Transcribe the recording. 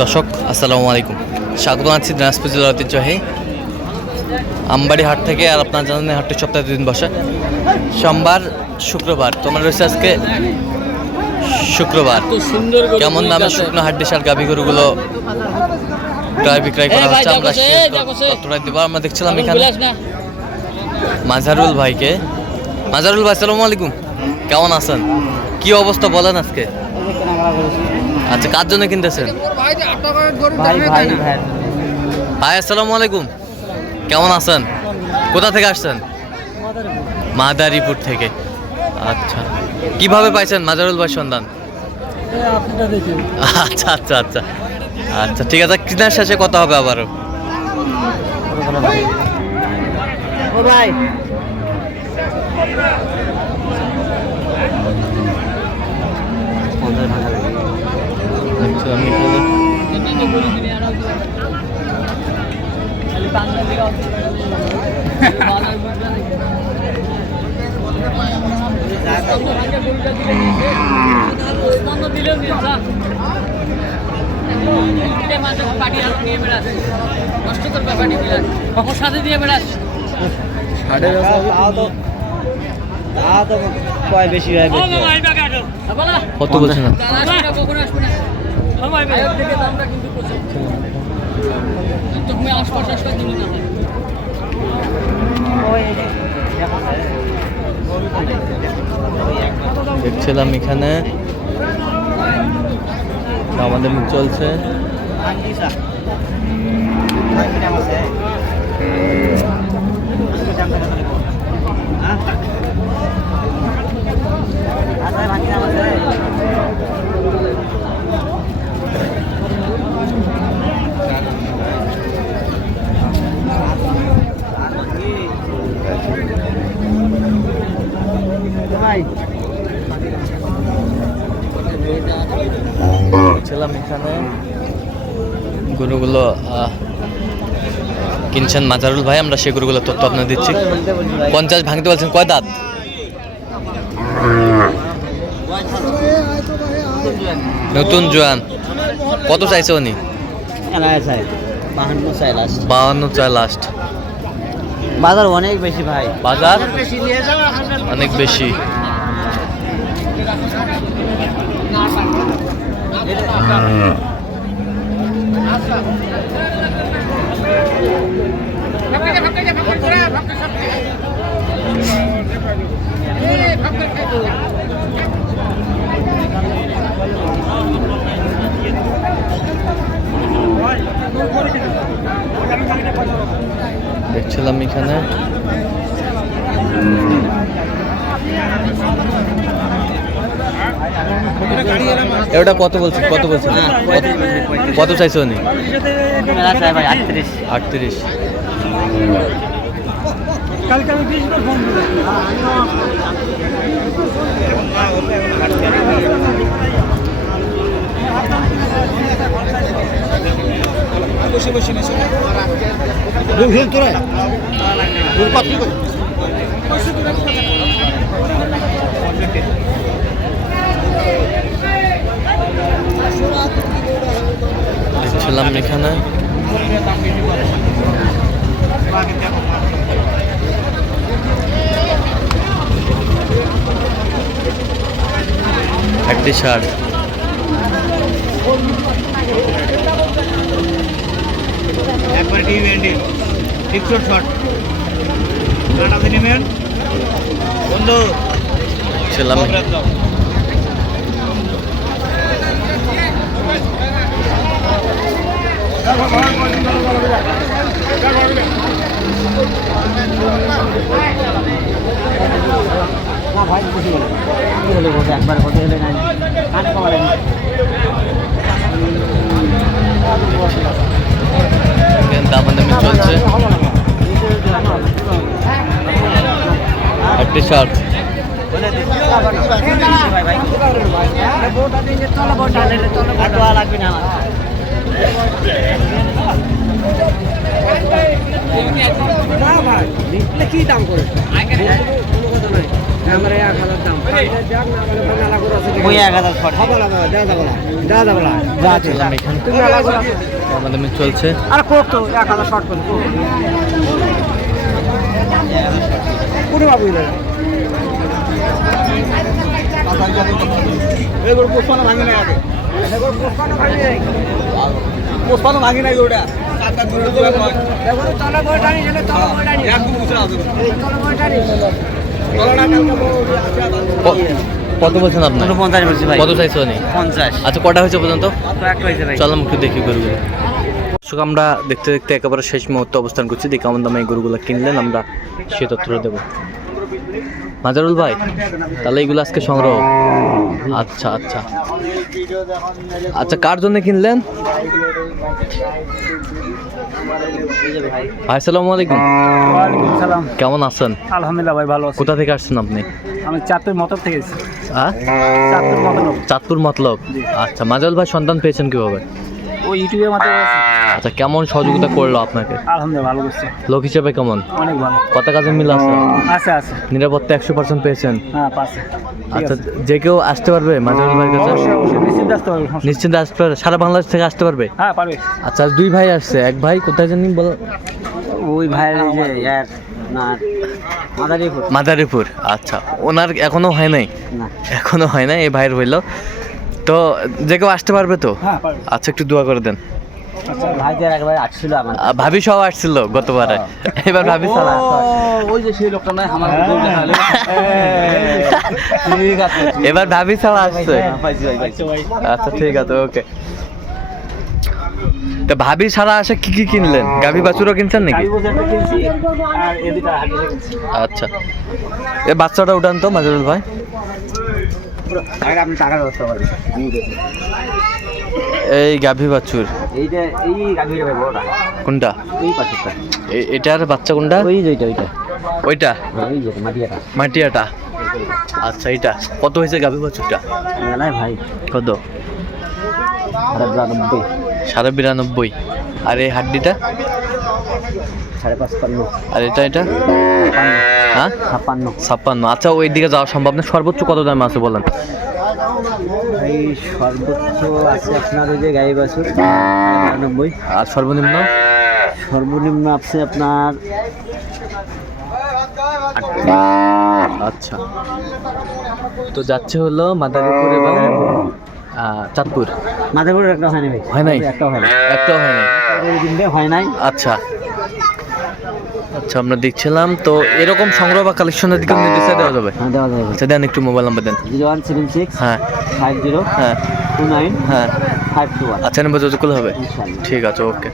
দর্শক আসসালামু আলাইকুম, স্বাগত আছি দিনাজপুর জেলার ঐতিহ্যবাহী আমবাড়ি হাট থেকে। আর আপনার জানেন হাটটি সপ্তাহে 2 দিন বসে, সোমবার শুক্রবার। তোমার রয়েছে আজকে শুক্রবার। কেমন দামে শুকনো হাড্ডি সার গাভী গরুগুলো ক্রয় বিক্রয় করা হচ্ছে আমরা ততটাই দেবো। আমরা দেখছিলাম এখানে মাজারুল ভাইকে। মাজারুল ভাই আসসালামু আলাইকুম, কেমন আছেন? কি অবস্থা বলেন আজকে? আচ্ছা, কার জন্য কিনতেছেন? ভাই আসসালামু আলাইকুম, কেমন আছেন? কোথা থেকে আসছেন? মাদারীপুর থেকে। আচ্ছা, কিভাবে পাইছেন মাজারুল ভাই সন্ধান? আচ্ছা আচ্ছা আচ্ছা আচ্ছা, ঠিক আছে। কেনার শেষে কথা হবে আবারও। কত বলছেন? দেখছিলাম এখানে আমাদের চলছে। ছিলাম এখানে গরুগুলো কিনছেন মাজারুল ভাই, আমরা সেই গরুগুলোর তথ্য আপনার দিচ্ছি। 50 ভাঙতে বলছেন, কয় দাঁত? নতুন জোয়ান। কত চাইছে উনি? 52 চাই লাস্ট। বাজার অনেক বেশি ভাই, বাজার অনেক বেশি। দেখছিলাম এখানে এটা কত বলছেন? কত বলছেন? কত চাইছে উনি? 38। দেখছিলাম এখানে একটি শার্ট। একবার টিভি এন্ডি ঠিক শট কাটা দিন মেন বন্ধু ছিলাম একবার কথা হলে নাই কাজ করেন। দামাদামি চলছে। একটি শার্ট লাগবে না কি দাম করে ওই 1000 শর্ট আমাদের চলছে। আর কোক তো 1000 শর্ট করে পুরো বাবু এগুলো পোষপানো ভাঙে নাই আগে পোষপানো ভাঙে নাই ওটা চারটা দূরে দূরে নয় একদম বুঝে আছে কত বলছেন আপনার? 50 বলছি ভাই। কত চাইছো নি? 50 আচ্ছা কটা হয়েছে পর্যন্ত? তো একটা হয়েছে ভাই। চলো একটু দেখি গরুগুলো। দর্শক আমরা দেখতে দেখতে একেবারে শেষ মুহূর্তে অবস্থান করছি। দেখি কেমন দামে এই গরুগুলো কিনলেন আমরা সে তথ্যটা দেবো। মাজারুল ভাই তাহলে এইগুলো আজকে সংগ্রহ। আচ্ছা আচ্ছা আচ্ছা কার জন্য কিনলেন? ভাই আসসালামু আলাইকুম। ওয়ালাইকুম সালাম। কেমন আছেন? আলহামদুলিল্লাহ ভাই ভালো আছি। কোথা থেকে আসছেন আপনি? আমি চাঁদপুর মতলব থেকে এসেছি। হ্যাঁ চাঁদপুর মতলব। চাঁদপুর মতলব। আচ্ছা মাজারুল ভাই সন্তান পেয়েছেন কিভাবে? ওই ইউটিউবের মাধ্যমে আছে। আচ্ছা কেমন সহযোগিতা করলো আপনাকে? আলহামদুলিল্লাহ ভালো করছে। লোক হিসেবে কেমন? অনেক ভালো। কত কাজে মিল আছে? আছে আছে। নিরাপত্তা 100% পেয়েছেন? হ্যাঁ পাশে। আচ্ছা যে কেউ আসতে পারবে মাজারুল ভাইয়ের কাছে? অবশ্যই অবশ্যই নিশ্চিন্তে আসতে পারবে। নিশ্চিন্তে আসতে পারবে? সারা বাংলাদেশ থেকে আসতে পারবে? হ্যাঁ পারবে। আচ্ছা আজ দুই ভাই আসছে, এক ভাই কোথায় জানি বল? ওই ভাইয়ের যে এক না মাদারীপুর। মাদারীপুর। আচ্ছা ওনার এখনো হয় নাই? না এখনো হয় না, এই ভাইয়ের হইলো তো যে কেউ আসতে পারবে তো? হ্যাঁ পারবে। আচ্ছা একটু দোয়া করে দেন। আচ্ছা ভাইদের একবার আসছিল আমার। ভাবি সহ আসছিল গতবারে, এবার ভাবি ছাড়া। ওই যে সেই লোকটা নয় আমার গরু দেখালে। ঠিক আছে। এবার ভাবি ছাড়া আসছে। পাইছি ভাই পাইছি ভাই। আচ্ছা ঠিক আছে ওকে। তো ভাবি ছাড়া আসে কি কি কিনলেন? গাভী বাছুরও কিনছেন নাকি? গাড়ি বসে একটা কিনছি আর এই দুটো হাতে কিনছি। আচ্ছা এই বাচ্চাটা উঠান তো মাজারুল ভাই। আগে আপনি টাকার ব্যবস্থা করেন। আমি দেখি। এই গাভী বাছুর এইটা এই গাড়িটা ভাই বড়টা। কোনটা? এই পাশেরটা। এটার বাচ্চা কোনটা? ওই যে ওইটা। ওইটা ওই যে মাটিয়াটা। মাটিয়াটা। আচ্ছা এটা কত হয়েছে গাভী বাছুরটা? না ভাই কত? 92 92.5। আর এই হাড্ডিটা? 55 আর এটা হ্যাঁ 56। আচ্ছা ওই দিকে যাওয়া সম্ভব না, সর্বোচ্চ কত দামে আছে বলেন? ভাই সর্বোচ্চ আছে আপনার ওই যে গাড়ি বাছুর 92। আর সর্বনিম্ন? সর্বনিম্ন আছে আপনার আচ্ছা তো যাচ্ছে হলো মাদারীপুর এবং চাঁদপুর। মাদারীপুর একটা হয় নাই ভাই। হয় নাই? একটাও হয় নাই। একটাও হয় নাই। ওই দিনটা হয় নাই। আচ্ছা আচ্ছা আমরা দেখছিলাম তো এরকম সংগ্রহ বা কালেকশনের দিকে নির্দেশনা দেওয়া যাবে? হ্যাঁ দেওয়া যাবে। আচ্ছা দেন একটু মোবাইল নাম্বার দেন। 0176 হ্যাঁ 50 হ্যাঁ 29 হ্যাঁ 521। আচ্ছা নাম্বার যোগাযোগ করলে হবে? ইনশাআল্লাহ। ঠিক আছে ওকে।